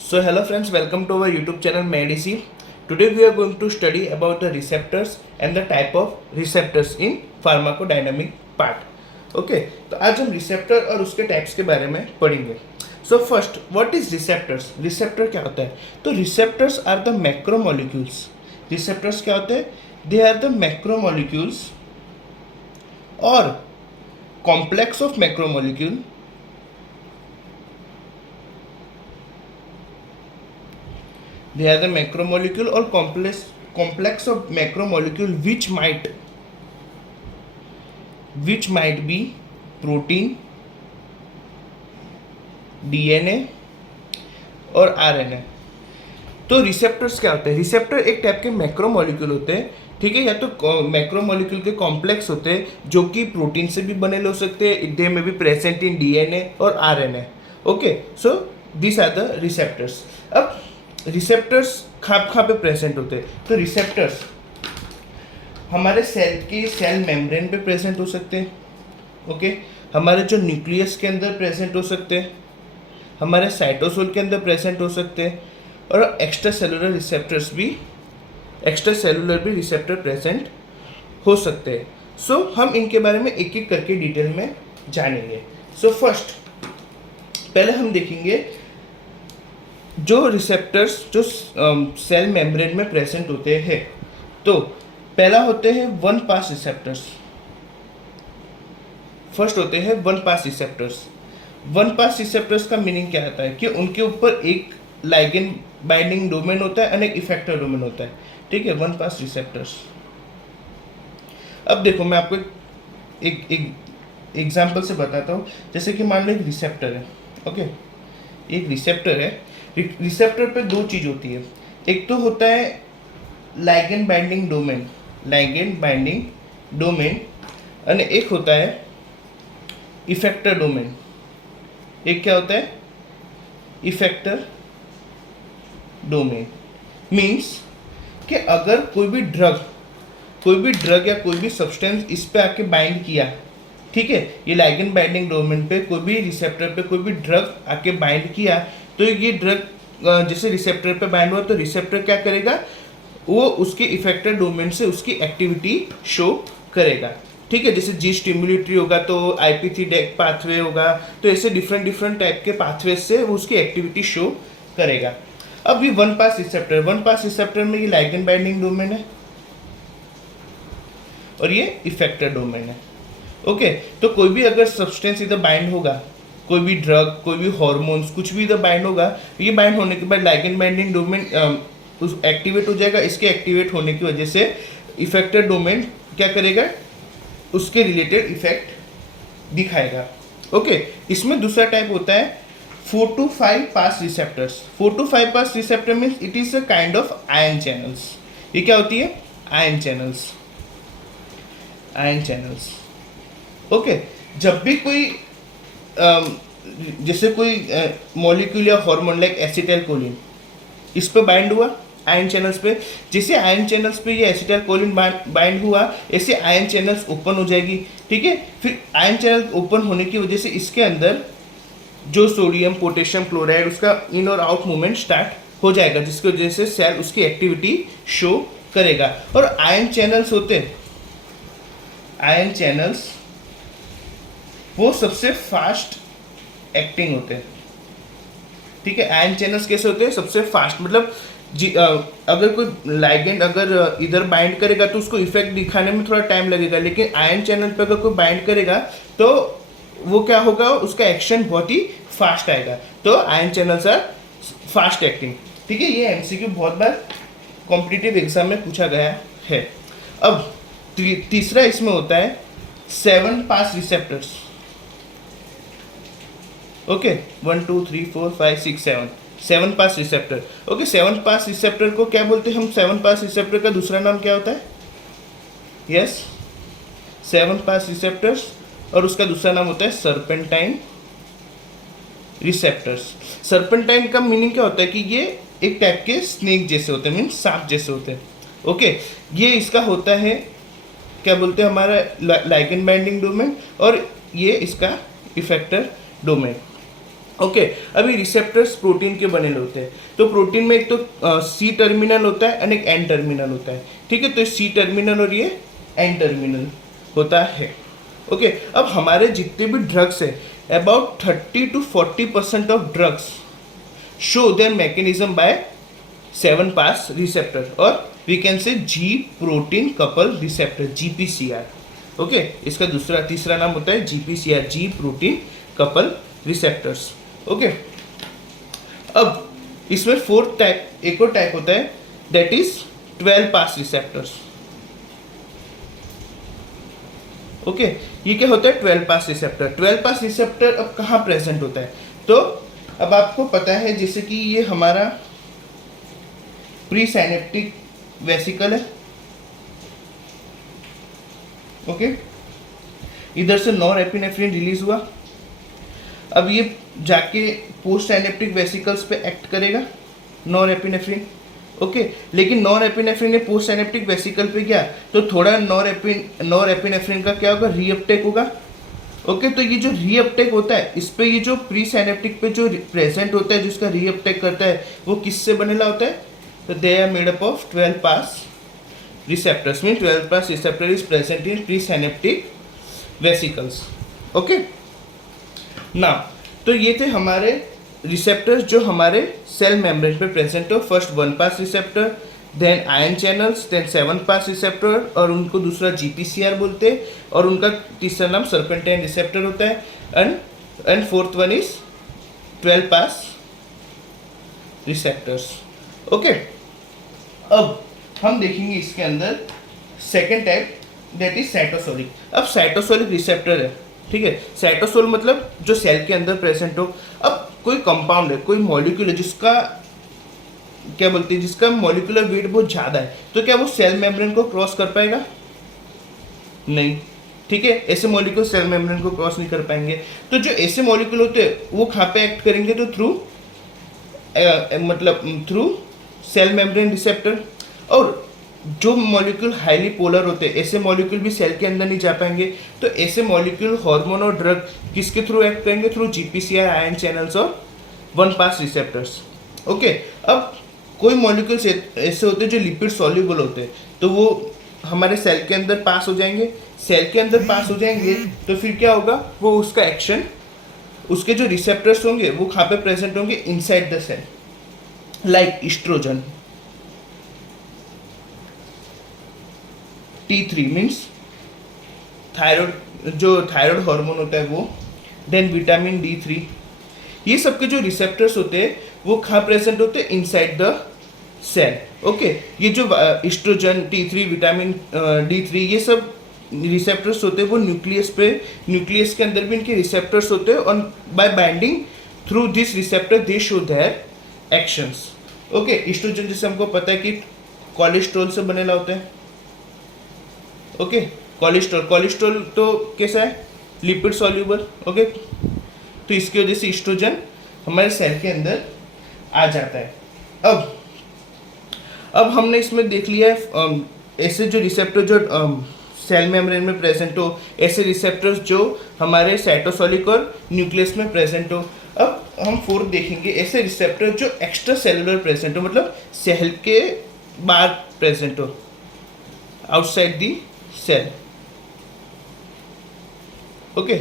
So hello friends, welcome to our YouTube channel Medici. Today we are going to study about the receptors and the type of receptors in pharmacodynamic part. Okay, तो आज हम receptor और उसके types के बारे में पढ़ेंगे. So first, what is receptors? Receptor क्या होता है? तो receptors are the macromolecules. Receptors क्या होते हैं? They are the macromolecules or complex of macromolecule. They are the macromolecule or complex of macromolecule which might be protein, DNA और RNA. तो receptors क्या होते हैं? रिसेप्टर एक टाइप के मैक्रोमोलिक्यूल होते हैं, ठीक है, या तो मैक्रोमोलिक्यूल के कॉम्प्लेक्स होते हैं जो कि प्रोटीन से भी बने हो सकते हैं. दे में भी प्रेजेंट इन डीएनए और RNA. Okay, so this are the receptors. अब रिसेप्टर्स कहाँ पे प्रेजेंट होते हैं? तो रिसेप्टर्स हमारे सेल के सेल मेम्ब्रेन पे प्रेजेंट हो सकते हैं. ओके, हमारे जो न्यूक्लियस के अंदर प्रेजेंट हो सकते हैं, हमारे साइटोसोल के अंदर प्रेजेंट हो सकते हैं, और एक्स्ट्रा सेलुलर रिसेप्टर प्रेजेंट हो सकते हैं. सो हम इनके बारे में एक एक करके डिटेल में जानेंगे. सो फर्स्ट पहले हम देखेंगे जो रिसेप्टर्स जो सेल मेम्ब्रेन में प्रेजेंट होते हैं. तो पहला होते हैं वन पास रिसेप्टर्स. फर्स्ट होते हैं one pass receptors. One pass receptors का मीनिंग क्या आता है कि उनके ऊपर एक लाइगेंड बाइंडिंग डोमेन होता है और एक इफेक्टर डोमेन होता है. ठीक है, वन पास रिसेप्टर्स. अब देखो मैं आपको एक एग्जांपल से बताता हूँ. जैसे कि मान लो एक रिसेप्टर है. ओके, एक रिसेप्टर है. रिसेप्टर पे दो चीज होती है. एक तो होता है लाइगेंड बाइंडिंग डोमेन और एक होता है इफेक्टर डोमेन. एक क्या होता है? Effector domain. मीन्स कि अगर कोई भी ड्रग या कोई भी सब्सटेंस इस पे आके बाइंड किया, ठीक है, ये लाइगेंड बाइंडिंग डोमेन पे कोई भी रिसेप्टर पे कोई भी ड्रग आके बाइंड किया, तो ये ड्रग जैसे रिसेप्टर पे बाइंड हुआ तो रिसेप्टर क्या करेगा? वो उसके इफेक्टर डोमेन से उसकी एक्टिविटी शो करेगा. ठीक है, जैसे जी स्टिमुलेटरी होगा तो आईपी3 डेक पाथवे होगा. तो ऐसे डिफरेंट टाइप के पाथवे से वो उसकी एक्टिविटी शो करेगा. अब ये वन पास रिसेप्टर में ये लाइगेंड बाइंडिंग डोमेन है और ये इफेक्टर डोमेन है. ओके, तो कोई भी अगर सब्सटेंस इधर बाइंड होगा, कोई भी ड्रग, कोई भी हार्मोन्स, कुछ भी इधर बाइंड होगा, ये बाइंड होने के बाद लाइगेंड बाइंडिंग डोमेन एक्टिवेट हो जाएगा. इसके एक्टिवेट होने की वजह से इफेक्टर डोमेन क्या करेगा? उसके रिलेटेड इफेक्ट दिखाएगा. ओके, इसमें दूसरा टाइप होता है 4 to 5 pass receptors. 4 to 5 pass receptor means it is a kind of ion channels. ये क्या होती है? Ion channels. ओके, जब भी कोई जैसे कोई मॉलिक्यूल या हार्मोन लाइक एसिटाइलकोलिन इस पे बाइंड हुआ आयन चैनल्स पे, जैसे आयन चैनल्स पे ये एसिटाइलकोलिन बाइंड हुआ, ऐसे आयन चैनल्स ओपन हो जाएगी. ठीक है, फिर आयन चैनल ओपन होने की वजह से इसके अंदर जो सोडियम पोटेशियम क्लोराइड उसका इन और आउट मूवमेंट स्टार्ट हो जाएगा, जिसकी वजह से सेल उसकी एक्टिविटी शो करेगा. और आयन चैनल्स वो सबसे फास्ट एक्टिंग होते हैं. ठीक है, आयन चैनल्स कैसे होते हैं? सबसे फास्ट. मतलब अगर कोई लाइगेंड अगर इधर बाइंड करेगा तो उसको इफेक्ट दिखाने में थोड़ा टाइम लगेगा, लेकिन आयन चैनल पे अगर कोई बाइंड करेगा तो वो क्या होगा? उसका एक्शन बहुत ही फास्ट आएगा. तो ion channels are fast acting. ठीक है, ये एमसीक्यू बहुत बार कॉम्पिटिटिव एग्जाम में पूछा गया है. अब तीसरा इसमें होता है 7 पास receptors. Okay, 1 2 3 4 5 6 7 pass receptor. Okay, 7 pass receptor को क्या बोलते हैं हम? 7 पास रिसेप्टर का दूसरा नाम क्या होता है? यस, 7 पास रिसेप्टर्स, और उसका दूसरा नाम होता है सर्पेंटाइन रिसेप्टर्स. सर्पेंटाइन का मीनिंग क्या होता है कि ये एक टाइप के स्नेक जैसे होते हैं, मीन सांप जैसे होते हैं. ओके, ये इसका होता है क्या बोलते हैं? हमारा लाइगेंड बाइंडिंग डोमेन, और ये इसका इफेक्टर डोमेन. ओके अभी रिसेप्टर्स प्रोटीन के बने होते हैं, तो प्रोटीन में एक तो सी टर्मिनल होता है और एक एन टर्मिनल होता है, ठीक है। तो सी टर्मिनल और ये एन टर्मिनल होता है। ओके अब हमारे जितने भी ड्रग्स है, about 30-40% of drugs show their mechanism by 7 pass receptor, और we can say G protein couple receptor, GPCR. Okay इसका तीसरा नाम होता है GPCR, G protein couple receptors. Okay अब इसमें फोर्थ टाइप, एक और टाइप होता है, that is 12 pass receptors. Okay ये क्या होता है 12 पास रिसेप्टर। 12 पास रिसेप्टर अब कहाँ प्रेजेंट होता है, तो अब आपको पता है जैसे कि ये हमारा प्री साइनेप्टिक वेसिकल है। ओके इधर से नॉरएपिनेफ्रिन रिलीज हुआ, अब ये जाके पोस्ट साइनेप्टिक वेसिकल्स पे एक्ट करेगा नॉरएपिनेफ्रिन। ओके लेकिन नॉरएपिनेफ्रिन ने पोस्ट साइनेप्टिक वेसिकल पे गया तो थोड़ा नॉरएपिनेफ्रिन का क्या होगा, रीअपटेक होगा। ओके तो ये जो रीअपटेक होता है इस पे ये जो प्री साइनेप्टिक पे जो प्रेजेंट होता है, जिसका रीअपटेक करता है, वो किससे बनेला होता है, तो they are made up of 12 pass receptors. Mean 12 pass receptor is present in pre synaptic vesicles. Okay ना तो ये थे हमारे रिसेप्टर्स जो हमारे सेल मेम्ब्रेन पे प्रेजेंट हो। First 1 pass receptor, then ion channels, then 7 pass receptor, और उनको दूसरा जीपीसीआर बोलते हैं, और उनका तीसरा नाम सर्पेंटाइन रिसेप्टर होता है। And fourth one is 12 pass receptors. Okay अब हम देखेंगे इसके अंदर second type, that is cytosolic. अब साइटोसोलिक रिसेप्टर है, ठीक है। साइटोसोल मतलब जो सेल के अंदर प्रेजेंट हो। अब कोई कंपाउंड है, कोई मॉलिक्यूल है जिसका क्या बोलते हैं, जिसका मॉलिक्यूलर वेट बहुत ज़्यादा है, तो क्या वो सेल मेम्ब्रेन को क्रॉस कर पाएगा, नहीं, ठीक है। ऐसे मॉलिक्यूल सेल मेम्ब्रेन को क्रॉस नहीं कर पाएंगे। तो जो ऐसे मॉलिक्यूल होते हैं वो कहाँ पे एक्ट करेंगे, तो थ्रू सेल मेम्ब्रेन रिसेप्टर। और जो मॉलिक्यूल हाईली पोलर होते हैं, ऐसे मॉलिक्यूल भी सेल के अंदर नहीं जा पाएंगे, तो ऐसे मॉलिक्यूल हार्मोन और ड्रग किसके थ्रू एक्ट करेंगे, थ्रू जीपीसीआर, आयन चैनल्स और 1 पास रिसेप्टर्स। ओके अब कोई मॉलिक्यूल्स ऐसे होते हैं जो लिपिड सॉल्युबल होते हैं, तो वो हमारे सेल के अंदर पास हो जाएंगे। सेल के अंदर पास हो जाएंगे तो फिर क्या होगा, वो उसका एक्शन, उसके जो रिसेप्टर्स होंगे वो कहाँ पे प्रेजेंट होंगे, inside the cell, like estrogen, T3 means thyroid, जो थायराइड हार्मोन होता है वो, देन विटामिन D3, ये सब के जो रिसेप्टर्स होते हैं वो कहाँ प्रेजेंट होते हैं, इनसाइड द सेल। ओके ये जो एस्ट्रोजन, T3, विटामिन D3, ये सब रिसेप्टर्स होते हैं वो न्यूक्लियस के अंदर भी इनके रिसेप्टर्स होते हैं, और by binding through this receptor they show their actions. Okay estrogen जैसे हमको पता है कि कोलेस्ट्रॉल से बनेला होता है। ओके कोलेस्ट्रॉल तो कैसा है, लिपिड सॉल्युबल। ओके तो इसकी वजह से एस्ट्रोजन हमारे सेल के अंदर आ जाता है। अब हमने इसमें देख लिया है ऐसे जो रिसेप्टर जो सेल मेम्ब्रेन में प्रेजेंट हो, ऐसे रिसेप्टर्स जो हमारे साइटोसोलिक और न्यूक्लियस में प्रेजेंट हो। अब हम फोर्थ देखेंगे ऐसे रिसेप्टर जो एक्स्ट्रा सेलुलर प्रेजेंट हो, मतलब सेल के बाहर प्रेजेंट हो, आउटसाइड दी सेल। ओके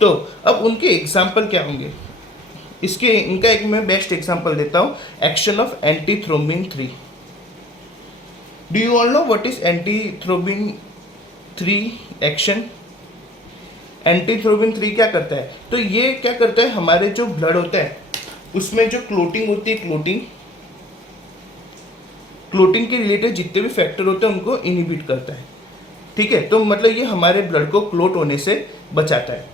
तो अब उनके एग्जाम्पल क्या होंगे, इनका एक मैं बेस्ट एग्जाम्पल देता हूं, action of antithrombin 3। Do you all know what is antithrombin 3 action? Antithrombin 3 क्या करता है, तो ये क्या करता है, हमारे जो ब्लड होता है उसमें जो क्लोटिंग होती है, क्लोटिंग के रिलेटेड जितने भी फैक्टर होते हैं उनको इनहिबिट करता है, ठीक है। तो मतलब ये हमारे ब्लड को क्लोट होने से बचाता है,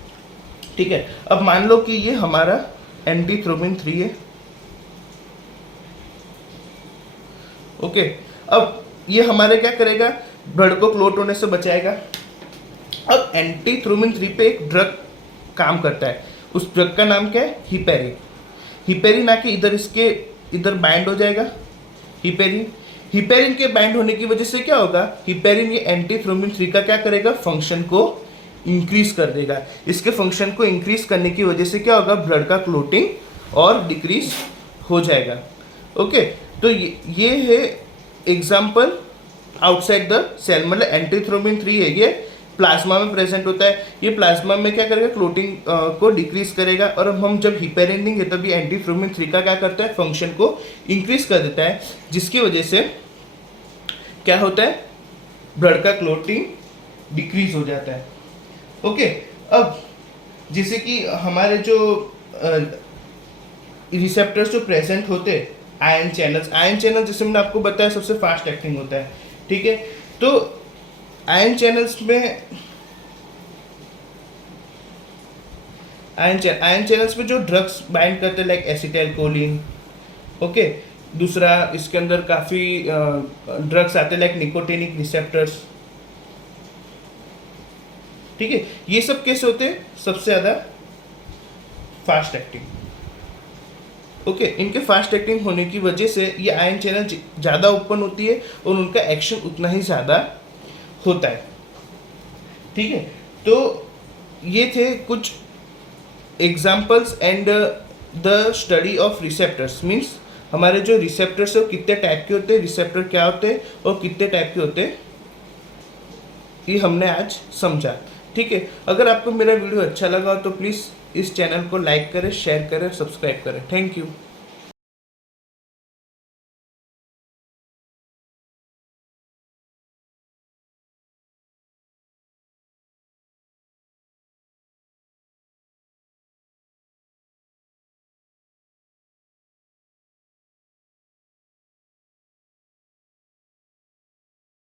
ठीक है। अब मान लो कि ये हमारा एंटीथ्रोम्बिन 3 है। ओके अब ये हमारे क्या करेगा, ब्लड को क्लोट होने से बचाएगा। अब एंटीथ्रोम्बिन 3 पे एक ड्रग काम करता है, उस ड्रग का नाम क्या है, हिपेरिन आके इधर बाइंड हो जाएगा। हिपेरिन के बाइंड होने की वजह से क्या होगा, हिपेरिन ये एंटीथ्रोम्बिन 3 का क्या करेगा, फंक्शन को इंक्रीज कर देगा। इसके फंक्शन को इंक्रीज करने की वजह से क्या होगा, ब्लड का क्लोटिंग और डिक्रीज हो जाएगा। ओके, तो ये है एग्जाम्पल आउटसाइड द सेल, मतलब एंटीथ्रोम्बिन 3 है, ये प्लाज्मा में प्रेजेंट होता है। ये प्लाज्मा में क्या करेगा, क्लोटिंग को डिक्रीज करेगा, और हम जब हिपेरेंडिंग है तब ये एंटीथ्रोम्बिन 3 का क्या करता है, फंक्शन को इंक्रीज कर देता है, जिसकी वजह से क्या होता है, ब्लड का क्लोटिंग डिक्रीज हो जाता है। ओके, अब जैसे कि हमारे जो रिसेप्टर्स जो प्रेजेंट होते हैं, आयन चैनल जैसे मैंने आपको बताया सबसे फास्ट एक्टिंग होता है, ठीक है। तो आयन चैनल्स में जो ड्रग्स बाइंड करते हैं लाइक एसिटाइल कोलिन, ओके। दूसरा इसके अंदर काफ़ी ड्रग्स आते हैं लाइक निकोटिनिक रिसेप्टर्स, ठीक है। ये सब कैसे होते हैं, सबसे ज़्यादा फास्ट एक्टिंग। ओके, इनके फास्ट एक्टिंग होने की वजह से ये आयन चैनल ज़्यादा ओपन होती है और उनका एक्शन उतना ही ज़्यादा होता है, ठीक है। तो ये थे कुछ examples and the study of receptors, means हमारे जो रिसेप्टर्स है वो कितने टाइप के होते हैं, रिसेप्टर क्या होते हैं और कितने टाइप के होते हैं, ये हमने आज समझा, ठीक है। अगर आपको मेरा वीडियो अच्छा लगा तो प्लीज़ इस चैनल को लाइक करें, शेयर करें, सब्सक्राइब करें। Thank you.